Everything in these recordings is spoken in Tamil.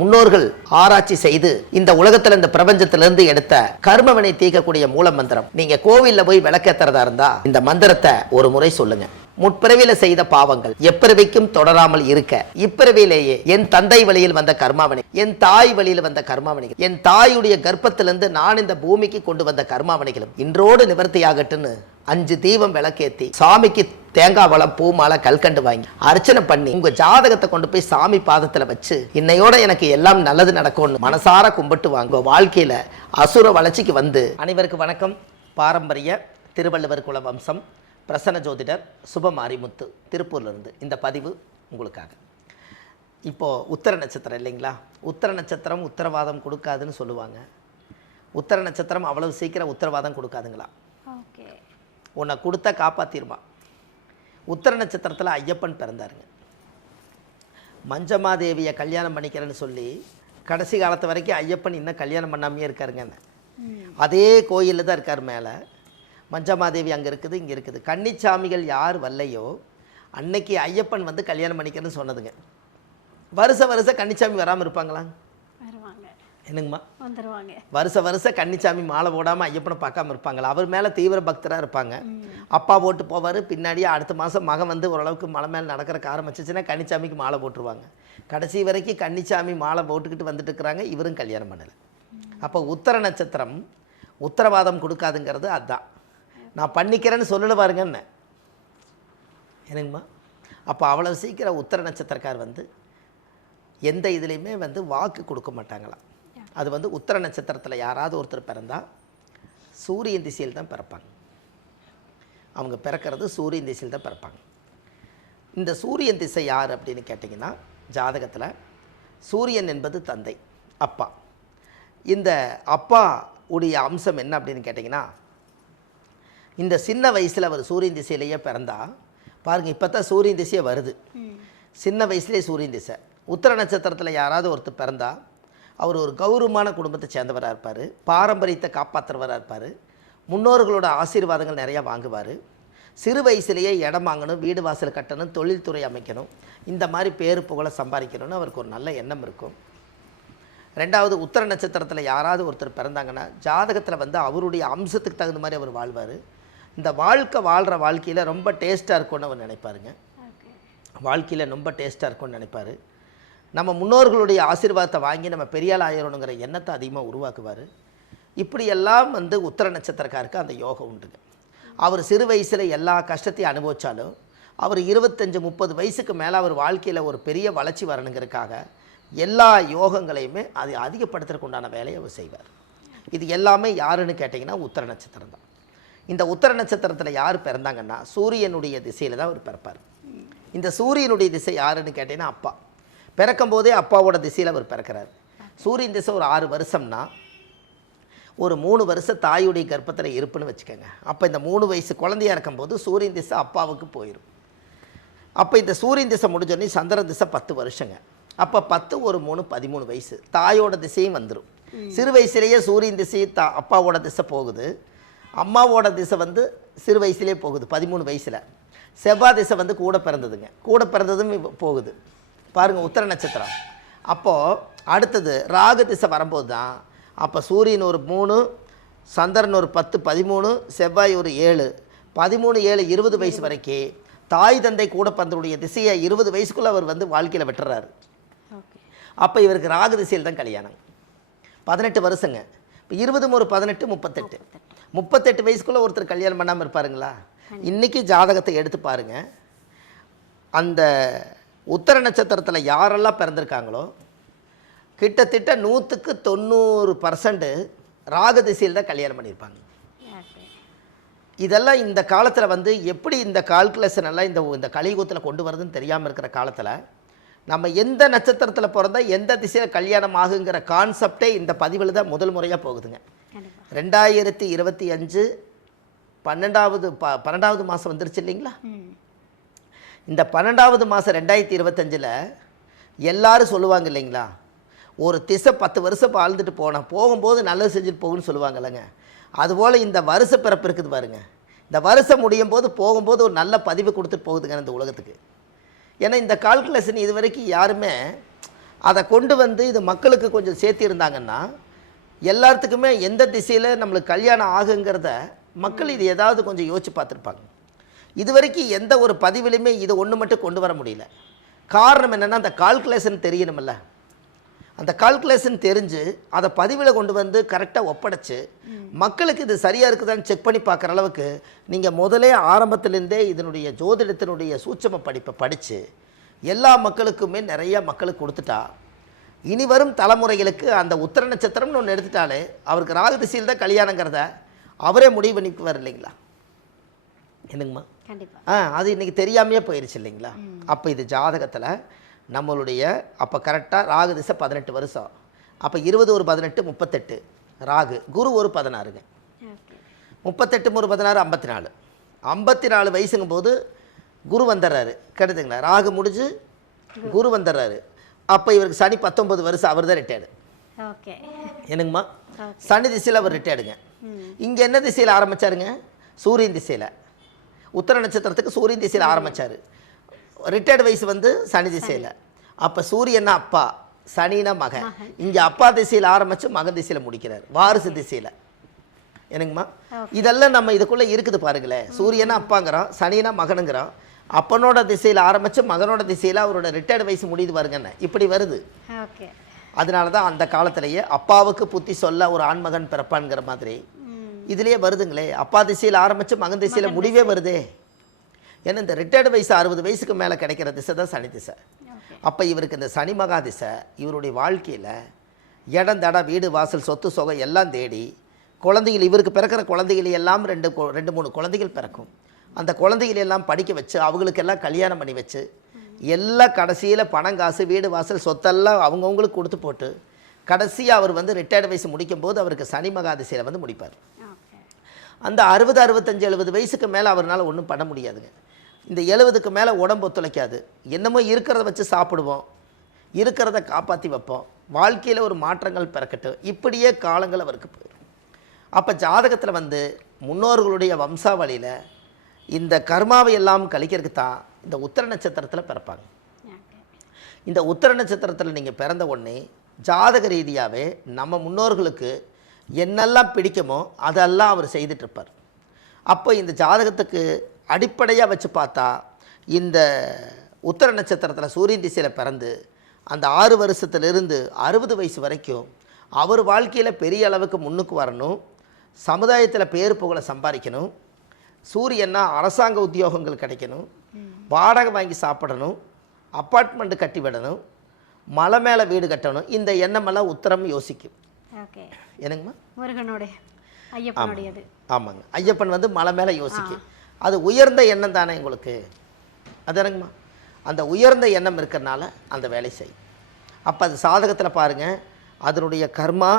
முன்னோர்கள் ஆராய்ச்சி செய்து இந்த உலகத்துல இந்த பிரபஞ்சத்திலிருந்து எடுத்த கர்மவினை தீர்க்கக்கூடிய மூல மந்திரம். நீங்க கோவில்ல போய் விளக்கேத்துறதா இருந்தா இந்த மந்திரத்தை ஒரு முறை சொல்லுங்க. முற்பிறவில செய்த பாவங்கள் எப்பிறவிக்கும் தொடராமல் இருக்க இப்பிறவிலேயே என் தந்தை வழியில் வந்த கர்மாவனை, என் தாய் வழியில் வந்த கர்மாவனைகள், என் தாயுடைய கர்ப்பத்திலிருந்து நான் இந்த பூமிக்கு கொண்டு வந்த கர்மாவனைகளும் இன்றோடு நிவர்த்தியாகட்டுன்னு 5 தீபம் விளக்கேத்தி சாமிக்கு தேங்காய் வளம் பூ மாலை கல்கண்டு வாங்கி அர்ச்சனை பண்ணி உங்க ஜாதகத்தை கொண்டு போய் சாமி பாதத்துல வச்சு இன்னையோட எனக்கு எல்லாம் நல்லது நடக்கும்னு மனசார கும்பிட்டு வாங்க. வாழ்க்கையில அசுர வளர்ச்சிக்கு வந்து. அனைவருக்கு வணக்கம். பாரம்பரிய திருவள்ளுவர் குல வம்சம் பிரசன்ன ஜோதிடர் சுபமாரிமுத்து திருப்பூர்ல இருந்து இந்த பதிவு உங்களுக்காக. இப்போ உத்தர நட்சத்திரம் இல்லைங்களா? உத்தர நட்சத்திரம் உத்தரவாதம் கொடுக்காதுன்னு சொல்லுவாங்க. உத்தர நட்சத்திரம் அவ்வளவு சீக்கிரம் உத்தரவாதம் கொடுக்காதுங்களா? உன்னை கொடுத்தா காப்பாற்றிருமா. உத்தர நட்சத்திரத்தில் ஐயப்பன் பிறந்தாருங்க. மஞ்சமாதேவியை கல்யாணம் பண்ணிக்கிறேன்னு சொல்லி கடைசி காலத்து வரைக்கும் ஐயப்பன் இன்னும் கல்யாணம் பண்ணாமையே இருக்காருங்க. அதே கோயிலில் தான் இருக்கார். மேலே மஞ்சமாதேவி அங்கே இருக்குது, இங்கே இருக்குது. கன்னிச்சாமிகள் யார் வரலையோ அன்னைக்கு ஐயப்பன் வந்து கல்யாணம் பண்ணிக்கிறேன்னு சொன்னதுங்க. வருஷ கன்னிச்சாமி வராமல் இருப்பாங்களா? என்னங்கம்மா? வந்துடுவாங்க. வருஷ கன்னிச்சாமி மாலை போடாமல் ஐயப்பனை பார்க்காம இருப்பாங்களா? அவர் மேலே தீவிர பக்தராக இருப்பாங்க. அப்பா போட்டு போவார். பின்னாடியே அடுத்த மாதம் மகன் வந்து ஓரளவுக்கு மலை மேலே நடக்கிறக்கு ஆரம்பிச்சிச்சுன்னா கன்னிச்சாமிக்கு மாலை போட்டுருவாங்க. கடைசி வரைக்கும் கன்னிச்சாமி மாலை போட்டுக்கிட்டு வந்துட்டு இருக்கிறாங்க. இவரும் கல்யாணம் பண்ணலை. அப்போ உத்தர நட்சத்திரம் உத்தரவாதம் கொடுக்காதுங்கிறது அதுதான். நான் பண்ணிக்கிறேன்னு சொல்லல பாருங்கன்னு. என்னங்கம்மா? அப்போ அவ்வளோ சீக்கிரம் உத்தர நட்சத்திரக்கார் வந்து எந்த இதுலேயுமே வந்து வாக்கு கொடுக்க மாட்டாங்களாம். அது வந்து உத்தர நட்சத்திரத்தில் யாராவது ஒருத்தர் பிறந்தால் சூரியன் திசையில் தான் பிறப்பாங்க. அவங்க பிறக்கிறது சூரியன் திசையில் தான் பிறப்பாங்க. இந்த சூரியன் திசை யார் அப்படின்னு கேட்டிங்கன்னா, ஜாதகத்தில் சூரியன் என்பது தந்தை, அப்பா. இந்த அப்பா உடைய அம்சம் என்ன அப்படின்னு கேட்டிங்கன்னா, இந்த சின்ன வயசில் அவர் சூரியன் திசையிலேயே பிறந்தா பாருங்கள். இப்போ தான் சூரியன் திசையே வருது. சின்ன வயசுலேயே சூரியன் திசை. உத்தர நட்சத்திரத்தில் யாராவது ஒருத்தர் பிறந்தா அவர் ஒரு கௌரவமான குடும்பத்தை சேர்ந்தவராக இருப்பார். பாரம்பரியத்தை காப்பாற்றுறவராக இருப்பார். முன்னோர்களோட ஆசீர்வாதங்கள் நிறையா வாங்குவார். சிறு வயசுலேயே இடம் வாங்கணும், வீடு வாசல் கட்டணும், தொழில்துறை அமைக்கணும், இந்த மாதிரி பேரு புகழை சம்பாதிக்கணும்னு அவருக்கு ஒரு நல்ல எண்ணம் இருக்கும். ரெண்டாவது, உத்தர நட்சத்திரத்தில் யாராவது ஒருத்தர் பிறந்தாங்கன்னா ஜாதகத்தில் வந்து அவருடைய அம்சத்துக்கு தகுந்த மாதிரி அவர் வாழ்வார். இந்த வாழ்கிற வாழ்க்கையில் ரொம்ப டேஸ்ட்டாக இருக்கும்னு அவர் நினைப்பாருங்க. வாழ்க்கையில் ரொம்ப டேஸ்ட்டாக இருக்கும்னு நினைப்பார். நம்ம முன்னோர்களுடைய ஆசீர்வாதத்தை வாங்கி நம்ம பெரியாள் ஆயிரணுங்கிற எண்ணத்தை அதிகமாக உருவாக்குவார். இப்படியெல்லாம் வந்து உத்தர நட்சத்திரக்காருக்கு அந்த யோகம் உண்டுங்க. அவர் சிறு வயசில் எல்லா கஷ்டத்தையும் அனுபவித்தாலும் அவர் 25-30 வயசுக்கு மேலே அவர் வாழ்க்கையில் ஒரு பெரிய வளர்ச்சி வரணுங்கிறதுக்காக எல்லா யோகங்களையுமே அது அதிகப்படுத்துறதுக்கு உண்டான வேலையை அவர் செய்வார். இது எல்லாமே யாருன்னு கேட்டிங்கன்னா உத்தர நட்சத்திரம் தான். இந்த உத்தர நட்சத்திரத்தில் யார் பிறந்தாங்கன்னா சூரியனுடைய திசையில் தான் அவர் பிறப்பார். இந்த சூரியனுடைய திசை யாருன்னு கேட்டிங்கன்னா அப்பா. பிறக்கும் போதே அப்பாவோட திசையில் அவர் பிறக்கிறார். சூரியன் திசை ஒரு 6 வருஷம்னா ஒரு 3 வருஷம் தாயுடைய கர்ப்பத்தில் இருப்புன்னு வச்சுக்கோங்க. அப்போ இந்த 3 வயசு குழந்தையாக இருக்கும்போது சூரியன் திசை அப்பாவுக்கு போயிடும். அப்போ இந்த சூரியன் திசை முடிஞ்சோடனே சந்திர திசை 10 வருஷங்க. அப்போ 10 ஒரு 3 13 வயசு. தாயோட திசையும் வந்துடும். சிறு வயசுலேயே சூரியன் திசை அப்பாவோட திசை போகுது. அம்மாவோட திசை வந்து சிறு வயசுலேயே போகுது 13 வயசில். செவ்வாய் திசை வந்து கூட பிறந்ததுங்க. கூட பிறந்ததும் போகுது பாருங்கள் உத்தர நட்சத்திரம். அப்போது அடுத்தது ராகு திசை வரும்போது தான் அப்போ சூரியன் ஒரு 3, சந்திரன் ஒரு 10 13, செவ்வாய் ஒரு 7 13 7 20 வயசு வரைக்கும் தாய் தந்தை கூட பிறந்தவுடைய திசையை 20 வயசுக்குள்ளே அவர் வந்து வாழ்க்கையில் விட்டுறாரு. அப்போ இவருக்கு ராகு திசையில் தான் கல்யாணம். 18 வருஷங்க. இப்போ 20 ஒரு 18 38 வயசுக்குள்ளே ஒருத்தர் கல்யாணம் பண்ணாமல் இருப்பாருங்களா? இன்றைக்கி ஜாதகத்தை எடுத்து பாருங்கள். அந்த உத்தர நட்சத்திரத்தில் யாரெல்லாம் பிறந்திருக்காங்களோ கிட்டத்தட்ட 100% ராகு திசையில் தான் கல்யாணம் பண்ணியிருப்பாங்க. இதெல்லாம் இந்த காலத்தில் வந்து எப்படி இந்த கால்குலேஷன் எல்லாம் இந்த கலியுகத்தில் கொண்டு வரதுன்னு தெரியாமல் இருக்கிற காலத்தில் நம்ம எந்த நட்சத்திரத்தில் பிறந்தால் எந்த திசையில் கல்யாணம் ஆகுங்கிற கான்செப்டே இந்த பதிவில் தான் முதல் முறையாக போகுதுங்க. 2025 12வது மாதம் வந்துருச்சு இல்லைங்களா? இந்த 12வது மாதம் 2025 எல்லாரும் சொல்லுவாங்க இல்லைங்களா, ஒரு திசை 10 வருஷம் வாழ்ந்துட்டு போகும்போது நல்லது செஞ்சுட்டு போகுன்னு சொல்லுவாங்க இல்லைங்க. அதுபோல் இந்த வருஷ பிறப்பு இருக்குது பாருங்க. இந்த வருஷம் முடியும் போது போகும்போது ஒரு நல்ல பதிவு கொடுத்துட்டு போகுதுங்க இந்த உலகத்துக்கு. ஏன்னா இந்த கால்குலேஷன் இது வரைக்கும் யாருமே அதை கொண்டு வந்து இது மக்களுக்கு கொஞ்சம் சேர்த்திருந்தாங்கன்னா எல்லாத்துக்குமே எந்த திசையில் நம்மளுக்கு கல்யாணம் ஆகுங்கிறத மக்கள் இது ஏதாவது கொஞ்சம் யோசிச்சு பார்த்துருப்பாங்க. இது வரைக்கும் எந்த ஒரு பதிவிலையுமே இது ஒன்று மட்டும் கொண்டு வர முடியல. காரணம் என்னென்னா அந்த கால்குலேஷன் தெரியணுமில்ல. அந்த கால்குலேஷன் தெரிஞ்சு அதை பதிவில் கொண்டு வந்து கரெக்டாக ஒப்படைச்சு மக்களுக்கு இது சரியாக இருக்குதான்னு செக் பண்ணி பார்க்குற அளவுக்கு நீங்கள் முதலே ஆரம்பத்துலேருந்தே இதனுடைய ஜோதிடத்தினுடைய சூட்சம படிப்பை படித்து எல்லா மக்களுக்குமே நிறையா மக்களுக்கு கொடுத்துட்டா இனி வரும் தலைமுறைகளுக்கு அந்த உத்திர நட்சத்திரம்னு ஒன்று எடுத்துட்டாலே அவருக்கு ராகு திசையில் தான் கல்யாணங்கிறத அவரே முடிவு பண்ணிக்குவார் இல்லைங்களா? என்னங்கம்மா? அது இன்றைக்கி தெரியாமையே போயிடுச்சு இல்லைங்களா? அப்போ இது ஜாதகத்தில் நம்மளுடைய அப்போ கரெக்டாக ராகு திசை 18 வருஷம். அப்போ 20 ஒரு 18 38 ராகு, குரு ஒரு 16ங்க. 38 ஒரு 16 54. 54 வயசுங்கும் போது குரு வந்துடுறாரு கிடையாதுங்களா? ராகு முடிஞ்சு குரு வந்துடுறாரு. அப்போ இவருக்கு சனி 19 வருஷம், அவர் தான் ரிட்டையர்டு. என்னங்கம்மா? சனி திசையில் அவர் ரிட்டையர்டுங்க. இங்கே என்ன திசையில் ஆரம்பித்தாருங்க? சூரியன் திசையில். உத்தர நட்சத்திரத்துக்கு சூரியன் திசையில் ஆரம்பித்தார். ரிட்டையர்டு வயசு வந்து சனி திசையில். அப்போ சூரியன்னா அப்பா, சனினா மகன். இங்கே அப்பா திசையில் ஆரம்பித்து மகன் திசையில் முடிக்கிறார், வாரிசு திசையில். என்னங்கம்மா? இதெல்லாம் நம்ம இதுக்குள்ளே இருக்குது பாருங்களேன். சூரியனா அப்பாங்கிறோம், சனினா மகனுங்கிறோம். அப்பனோட திசையில் ஆரம்பித்து மகனோட திசையில் அவரோட ரிட்டையர்டு வயசு முடியுது பாருங்கண்ணே. இப்படி வருது. அதனால தான் அந்த காலத்திலேயே அப்பாவுக்கு புத்தி சொல்ல ஒரு ஆண்மகன் பிறப்பான்ங்கிற மாதிரி இதுலேயே வருதுங்களே. அப்பா திசையில் ஆரம்பித்து மகன் திசையில் முடிவே வருதே. ஏன்னா இந்த ரிட்டையர்டு வயசு 60 வயசுக்கு மேலே கிடைக்கிற திசை தான் சனி திசை. அப்போ இவருக்கு இந்த சனி மகா திசை இவருடைய வாழ்க்கையில் இடம் தடம் வீடு வாசல் சொத்து சொகை எல்லாம் தேடி குழந்தைகள், இவருக்கு பிறக்கிற குழந்தைகள் எல்லாம் 2-3 குழந்தைகள் பிறக்கும். அந்த குழந்தைகள் எல்லாம் படிக்க வச்சு அவங்களுக்கெல்லாம் கல்யாணம் பண்ணி வச்சு எல்லாம் கடைசியில் பணம் காசு வீடு வாசல் சொத்தெல்லாம் அவங்கவுங்களுக்கு கொடுத்து போட்டு கடைசியாக அவர் வந்து ரிட்டையர்டு வயசு முடிக்கும்போது அவருக்கு சனி மகா திசையில் வந்து முடிப்பார். அந்த 60 65 70 வயசுக்கு மேலே அவரால் ஒன்றும் பண்ண முடியாதுங்க. இந்த 70க்கு மேலே உடம்பு ஒத்துழைக்காது. என்னமோ இருக்கிறத வச்சு சாப்பிடுவோம், இருக்கிறத காப்பாற்றி வைப்போம், வாழ்க்கையில் ஒரு மாற்றங்கள் பிறக்கட்டும், இப்படியே காலங்கள் அவருக்கு போயிடும். அப்போ ஜாதகத்தில் வந்து முன்னோர்களுடைய வம்சாவளியில் இந்த கர்மாவை எல்லாம் கழிக்கிறதுக்கு தான் இந்த உத்திர நட்சத்திரத்தில் பிறப்பாங்க. இந்த உத்திர நட்சத்திரத்தில் நீங்கள் பிறந்த உடனே ஜாதக ரீதியாகவே நம்ம முன்னோர்களுக்கு என்னெல்லாம் பிடிக்குமோ அதெல்லாம் அவர் செய்துட்ருப்பார். அப்போ இந்த ஜாதகத்துக்கு அடிப்படையாக வச்சு பார்த்தா இந்த உத்திர நட்சத்திரத்தில் சூரியன் திசையில் பிறந்து அந்த 6 வருஷத்துலேருந்து 60 வயசு வரைக்கும் அவர் வாழ்க்கையில் பெரிய அளவுக்கு முன்னுக்கு வரணும், சமுதாயத்தில் பேர் புகழை சம்பாதிக்கணும், சூரியன்னா அரசாங்க உத்தியோகங்கள் கிடைக்கணும், வாடகை வாங்கி சாப்பிடணும், அப்பார்ட்மெண்ட்டு கட்டி விடணும், மலை மேலே வீடு கட்டணும். இந்த எண்ணமெல்லாம் உத்திரம் யோசிக்கும். என்னங்கம்மா? முருகனுடைய ஐயப்பனுடையது. ஆமாங்க, ஐயப்பன் வந்து மலை மேலே யோசிக்கும். அது உயர்ந்த எண்ணம் தானே உங்களுக்கு? அது என்னங்கம்மா? அந்த உயர்ந்த எண்ணம் இருக்கிறனால அந்த வேலை செய்யும். அப்போ அது சாதகத்தில் பாருங்கள், அதனுடைய கர்மா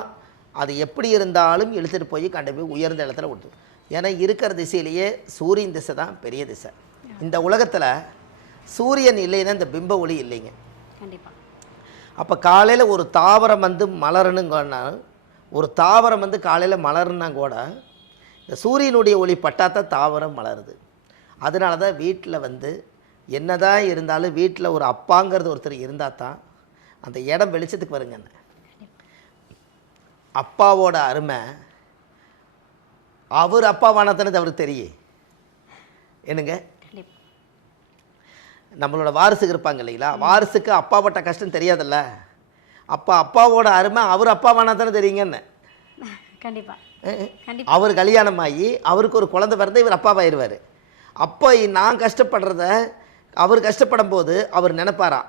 அது எப்படி இருந்தாலும் இழுத்துட்டு போய் கண்டு போய் உயர்ந்த இடத்துல விட்டு. ஏன்னா இருக்கிற திசையிலேயே சூரியன் திசை தான் பெரிய திசை. இந்த உலகத்தில் சூரியன் இல்லைன்னா இந்த பிம்ப ஒளி இல்லைங்க. கண்டிப்பாக. அப்போ காலையில் ஒரு தாவரம் வந்து மலரணுங்கன்னா, ஒரு தாவரம் வந்து காலையில் மலருன்னா கூட இந்த சூரியனுடைய ஒளி பட்டாத்தான் தாவரம் மலருது. அதனால தான் வீட்டில் வந்து என்னதான் இருந்தாலும் வீட்டில் ஒரு அப்பாங்கிறது ஒருத்தர் இருந்தால் தான் அந்த இடம் வெளிச்சத்துக்கு வருங்க. அப்பாவோட அருமை அவர் அப்பாவானதானே அவருக்கு தெரியும். என்னங்க? நம்மளோட வாரிசுக்கு இருப்பாங்க இல்லைங்களா, வாரிசுக்கு அப்பாப்பட்ட கஷ்டம் தெரியாதுல்ல. அப்போ அப்பாவோட அருமை அவர் அப்பாவானதானே தெரியுங்கன்னு. கண்டிப்பாக. அவர் கல்யாணம் ஆகி அவருக்கு ஒரு குழந்தை பிறந்த இவர் அப்பாவாயிருவார். அப்போ நான் கஷ்டப்படுறத அவர் கஷ்டப்படும் போது அவர் நினைப்பாரா,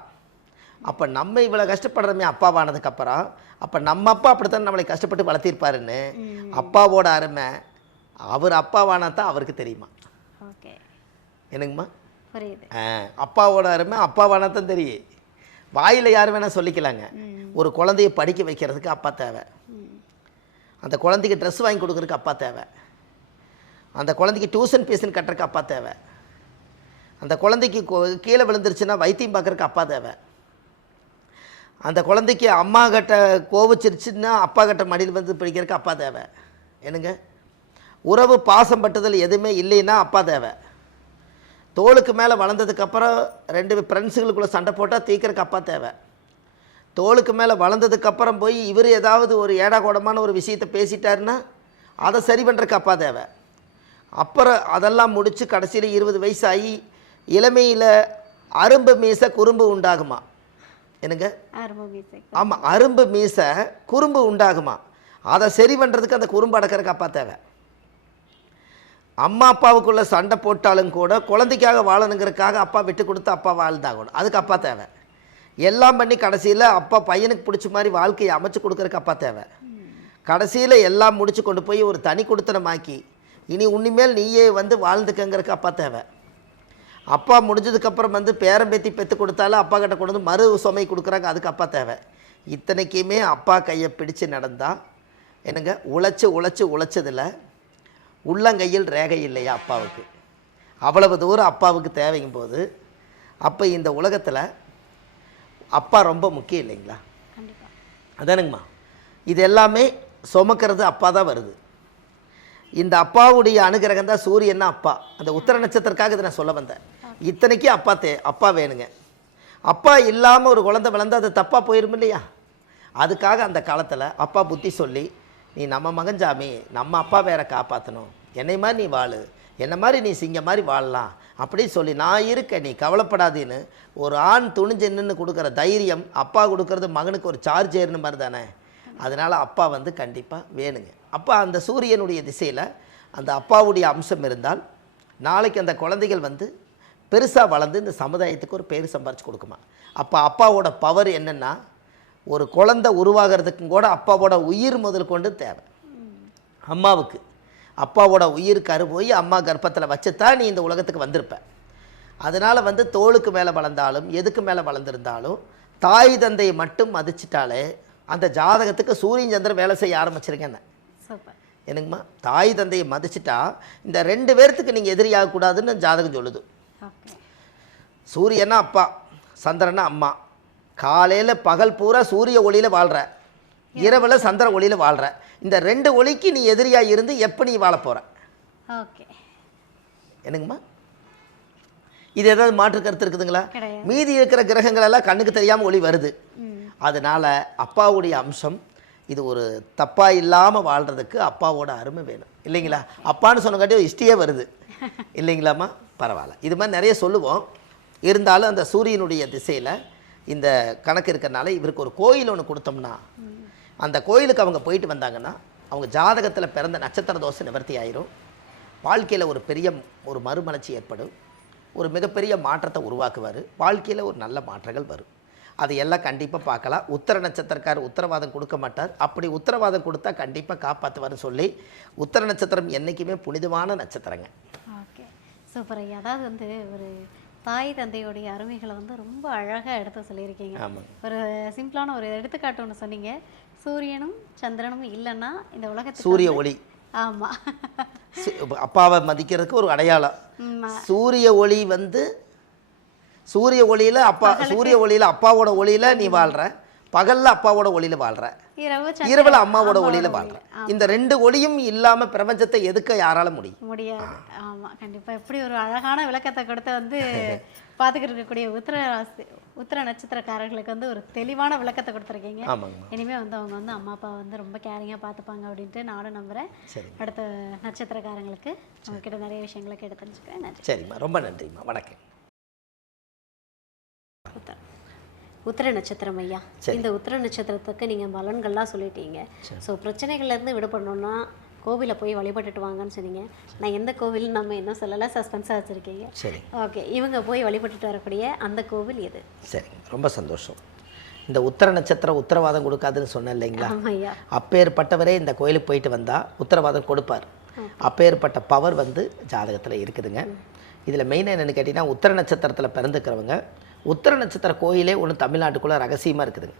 அப்போ நம்ம இவ்வளோ கஷ்டப்படுறோமே அப்பாவானதுக்கப்புறம், அப்போ நம்ம அப்பா அப்படித்தான் நம்மளை கஷ்டப்பட்டு வளர்த்திருப்பாருன்னு அப்பாவோட அருமை அவர் அப்பாவானதான் அவருக்கு தெரியுமா? ஓகே. என்னங்கம்மா? புரியுது. அப்பாவோட அருமை அப்பாவானதான் தெரியும். வாயில் யார் வேணால் சொல்லிக்கலாங்க. ஒரு குழந்தைய படிக்க வைக்கிறதுக்கு அப்பா தேவை, அந்த குழந்தைக்கு ட்ரெஸ் வாங்கி கொடுக்குறதுக்கு அப்பா தேவை, அந்த குழந்தைக்கு டியூஷன் ஃபீஸ்ன்னு கட்டுறதுக்கு அப்பா தேவை, அந்த குழந்தைக்கு கீழே விழுந்துருச்சுன்னா வைத்தியம் பார்க்குறதுக்கு அப்பா தேவை, அந்த குழந்தைக்கு அம்மா கிட்ட கோவிச்சிருச்சுன்னா அப்பா கிட்ட மடியில் வந்து பிடிக்கிறதுக்கு அப்பா தேவை. என்னங்க? உறவு பாசம் பட்டுதல் எதுவுமே இல்லைன்னா அப்பா தேவை. தோளுக்கு மேலே வளர்ந்ததுக்கப்புறம் 2 ஃப்ரெண்ட்ஸுகளுக்குள்ளே சண்டை போட்டால் தீக்கிறதுக்கு அப்பா தேவை. தோளுக்கு மேலே வளர்ந்ததுக்கப்புறம் போய் இவர் ஏதாவது ஒரு ஏடாகோடமான ஒரு விஷயத்தை பேசிட்டாருன்னா அதை சரி பண்ணுறக்கு அப்பா தேவை. அப்புறம் அதெல்லாம் முடித்து கடைசியில் 20 வயசாகி இளமையில் அரும்பு மீசை குறும்பு உண்டாகுமா? என்னங்க? ஆமாம், அரும்பு மீசை குறும்பு உண்டாகுமா? அதை சரி பண்ணுறதுக்கு அந்த குறும்பு அடக்கிறதுக்கு அப்பா தேவை. அம்மா அப்பாவுக்குள்ளே சண்டை போட்டாலும் கூட குழந்தைக்காக வாழணுங்கிறதுக்காக அப்பா விட்டு கொடுத்து அப்பா வாழ்ந்தாகணும், அதுக்கு அப்பா தேவை. எல்லாம் பண்ணி கடைசியில் அப்பா பையனுக்கு பிடிச்ச மாதிரி வாழ்க்கையை அமைச்சு கொடுக்குறதுக்கு அப்பா தேவை. கடைசியில் எல்லாம் முடிச்சு கொண்டு போய் ஒரு தனி கொடுத்தனமாக்கி இனி உன்னிமேல் நீயே வந்து வாழ்ந்துக்கங்கிறதுக்கு அப்பா தேவை. அப்பா முடிஞ்சதுக்கப்புறம் வந்து பேரம்பேத்தி பெற்று கொடுத்தாலும் அப்பா கிட்ட கொண்டு வந்து மறு சுமை கொடுக்குறாங்க, அதுக்கு அப்பா தேவை. இத்தனைக்குமே அப்பா கையை பிடிச்சு நடந்தால் என்னங்க, உழைச்சதில் உள்ளங்கையில் ரேகை இல்லையா அப்பாவுக்கு? அவ்வளவு தூரம் அப்பாவுக்கு தேவைக்கும் போது அப்போ இந்த உலகத்தில் அப்பா ரொம்ப முக்கியம் இல்லைங்களா? அதானுங்கம்மா. இது எல்லாமே சுமக்கிறது அப்பா தான் வருது. இந்த அப்பாவுடைய அனுகிரகம் தான் சூரியன்னா அப்பா. அந்த உத்தர நட்சத்திரக்காக இதை நான் சொல்ல வந்தேன். இத்தனைக்கும் அப்பா வேணுங்க. அப்பா இல்லாமல் ஒரு குழந்தை வளர்ந்து அது தப்பாக போயிடும் இல்லையா? அதுக்காக அந்த காலத்தில் அப்பா புத்தி சொல்லி, நீ நம்ம மகன்ஜாமி, நம்ம அப்பா வேற காப்பாற்றணும், என்னை மாதிரி நீ வாழு, என்னை மாதிரி நீ சிங்க மாதிரி வாழலாம் அப்படின்னு சொல்லி நான் இருக்க, நீ கவலைப்படாதீன்னு ஒரு ஆண் துணிஞ்சு நின்று கொடுக்குற தைரியம் அப்பா கொடுக்கறது மகனுக்கு ஒரு சார்ஜ் ஏறுன மாதிரி தானே. அதனால் அப்பா வந்து கண்டிப்பாக வேணுங்க. அப்பா அந்த சூரியனுடைய திசையில் அந்த அப்பாவுடைய அம்சம் இருந்தால் நாளைக்கு அந்த குழந்தைகள் வந்து பெருசாக வளர்ந்து இந்த சமுதாயத்துக்கு ஒரு பேர் சம்பாரித்து கொடுக்குமா. அப்போ அப்பாவோட பவர் என்னென்னா, ஒரு குழந்தை உருவாகிறதுக்கும் கூட அப்பாவோட உயிர் முதல் கொண்டு தேவை. அம்மாவுக்கு அப்பாவோட உயிர் கரு போய் அம்மா கர்ப்பத்தில் வச்சுத்தான் நீ இந்த உலகத்துக்கு வந்திருப்ப. அதனால் வந்து தோளுக்கு மேலே வளர்ந்தாலும் எதுக்கு மேலே வளர்ந்துருந்தாலும் தாய் தந்தையை மட்டும் மதிச்சிட்டாலே அந்த ஜாதகத்துக்கு சூரியன் சந்திரன் வேலை செய்ய ஆரம்பிச்சிருக்கேன்னு என்னங்கம்மா. தாய் தந்தையை மதிச்சிட்டா இந்த 2 பேர்த்துக்கு நீங்கள் எதிரியாகக்கூடாதுன்னு ஜாதகம் சொல்லுது. சூரியனா அப்பா, சந்திரனா அம்மா. காலையில் பகல் பூரா சூரிய ஒளியில் வாழ்கிற, இரவில் சந்திர ஒளியில் வாழ்கிற. இந்த 2 ஒளிக்கு நீ எதிரியாக இருந்து எப்போ நீ வாழ போகிற? என்னங்கம்மா, இது ஏதாவது மாற்று கருத்து இருக்குதுங்களா? மீதி இருக்கிற கிரகங்கள் எல்லாம் கண்ணுக்கு தெரியாமல் ஒளி வருது. அதனால் அப்பாவுடைய அம்சம் இது ஒரு தப்பாக இல்லாமல் வாழ்கிறதுக்கு அப்பாவோட அருமை வேணும் இல்லைங்களா? அப்பான்னு சொன்னங்காட்டி இஷ்டியே வருது இல்லைங்களாம்மா? பரவாயில்ல, இது மாதிரி நிறைய சொல்லுவோம். இருந்தாலும் அந்த சூரியனுடைய திசையில் இந்த கணக்கு இருக்கிறனால இவருக்கு ஒரு கோயில் ஒன்று கொடுத்தோம்னா அந்த கோயிலுக்கு அவங்க போயிட்டு வந்தாங்கன்னா அவங்க ஜாதகத்தில் பிறந்த நட்சத்திர தோஷை நிவர்த்தி ஆயிரும். வாழ்க்கையில் ஒரு மறுமலர்ச்சி ஏற்படும். ஒரு மிகப்பெரிய மாற்றத்தை உருவாக்குவார். வாழ்க்கையில் ஒரு நல்ல மாற்றங்கள் வரும். அது எல்லாம் கண்டிப்பாக பார்க்கலாம். உத்தர நட்சத்திரக்காரர் உத்தரவாதம் கொடுக்க மாட்டார். அப்படி உத்தரவாதம் கொடுத்தா கண்டிப்பாக காப்பாற்றுவார்னு சொல்லி உத்தர நட்சத்திரம் என்றைக்குமே புனிதமான நட்சத்திரங்க. ஓகே, சூப்பர் ஐயா. அதாவது வந்து ஒரு தாய் தந்தையுடைய அருமைகளை வந்து ரொம்ப அழகாக எடுத்து சொல்லியிருக்கீங்க. ஒரு சிம்பிளான ஒரு எடுத்துக்காட்டு ஒன்று சொன்னீங்க. சூரியனும் சந்திரனும் இல்லைன்னா இந்த உலகத்துக்கு சூரிய ஒளி. ஆமாம், அப்பாவை மதிக்கிறதுக்கு ஒரு அடையாளம். சூரிய ஒளி வந்து சூரிய ஒளியில் அப்பாவோட ஒளியில் நீ வாழ்கிற, பகலில் அப்பாவோட ஒளியில் வாழ்கிற, இரவில் அம்மாவோட ஒளியில் வாழ்கிற. இந்த 2 ஒளியும் இல்லாமல் பிரபஞ்சத்தை எதுக்க யாரால முடியாது. ஆமாம், கண்டிப்பாக. எப்படி ஒரு அழகான விளக்கத்தை கொடுத்து வந்து பார்த்துக்கிட்டு இருக்கக்கூடிய உத்திர நட்சத்திரக்காரர்களுக்கு வந்து ஒரு தெளிவான விளக்கத்தை கொடுத்துருக்கீங்க. இனிமேல் வந்து அவங்க வந்து அம்மா அப்பா வந்து ரொம்ப கேரிங்காக பார்த்துப்பாங்க அப்படின்ட்டு நானும் நம்புகிறேன். அடுத்த நட்சத்திரக்காரங்களுக்கு உங்ககிட்ட நிறைய விஷயங்களை கேட்டு தெரிஞ்சுக்கிறேன். நன்றி. சரிம்மா, ரொம்ப நன்றிம்மா. வணக்கம். உத்திர நட்சத்திரம் ஐயா, இந்த உத்திர நட்சத்திரத்துக்கு நீங்கள் பலன்கள்லாம் சொல்லிட்டீங்க. ஸோ பிரச்சனைகள்லேருந்து விடுபடணும்னா கோவிலை போய் வழிபட்டுட்டு வாங்கன்னு சொன்னீங்க. நான் எந்த கோவில் நம்ம இன்னும் சொல்லலை, சஸ்பென்ஸாக வச்சுருக்கீங்க. சரி, ஓகே. இவங்க போய் வழிபட்டுட்டு வரக்கூடிய அந்த கோவில் எது? சரி, ரொம்ப சந்தோஷம். இந்த உத்திர நட்சத்திரம் உத்தரவாதம் கொடுக்காதுன்னு சொன்னேன் இல்லைங்களா? அப்பேற்பட்டவரே இந்த கோயிலுக்கு போயிட்டு வந்தால் உத்தரவாதம் கொடுப்பார். அப்பேற்பட்ட பவர் வந்து ஜாதகத்தில் இருக்குதுங்க. இதில் மெயினாக என்னென்னு கேட்டிங்கன்னா, உத்திர நட்சத்திரத்தில் பிறந்துக்கிறவங்க உத்திர நட்சத்திர கோயிலே ஒன்று தமிழ்நாட்டுக்குள்ளே ரகசியமாக இருக்குதுங்க.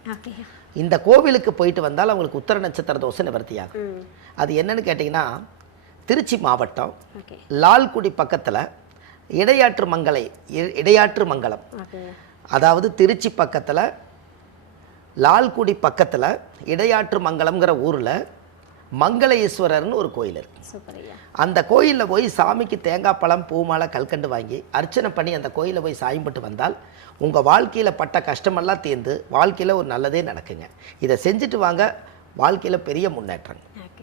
இந்த கோவிலுக்கு போயிட்டு வந்தால் அவங்களுக்கு உத்திர நட்சத்திர தோஷை நிவர்த்தியாகும். அது என்னன்னு கேட்டிங்கன்னா, திருச்சி மாவட்டம் லால்குடி பக்கத்தில் இடையாற்று மங்கலம், அதாவது திருச்சி பக்கத்தில் லால்குடி பக்கத்தில் இடையாற்று மங்கலம்ங்கிற ஊரில் மங்கள ஈஸ்வரர்னு ஒரு கோயில் இருக்குது. சூப்பர் ஐயா. அந்த கோயிலில் போய் சாமிக்கு தேங்காய் பழம் பூமாலை கல்கண்டு வாங்கி அர்ச்சனை பண்ணி அந்த கோயிலில் போய் சாயம்பட்டு வந்தால் உங்கள் வாழ்க்கையில் பட்ட கஷ்டமெல்லாம் தீர்ந்து வாழ்க்கையில் ஒரு நல்லதே நடக்குங்க. இதை செஞ்சுட்டு வாங்க, வாழ்க்கையில் பெரிய முன்னேற்றம். ஓகே.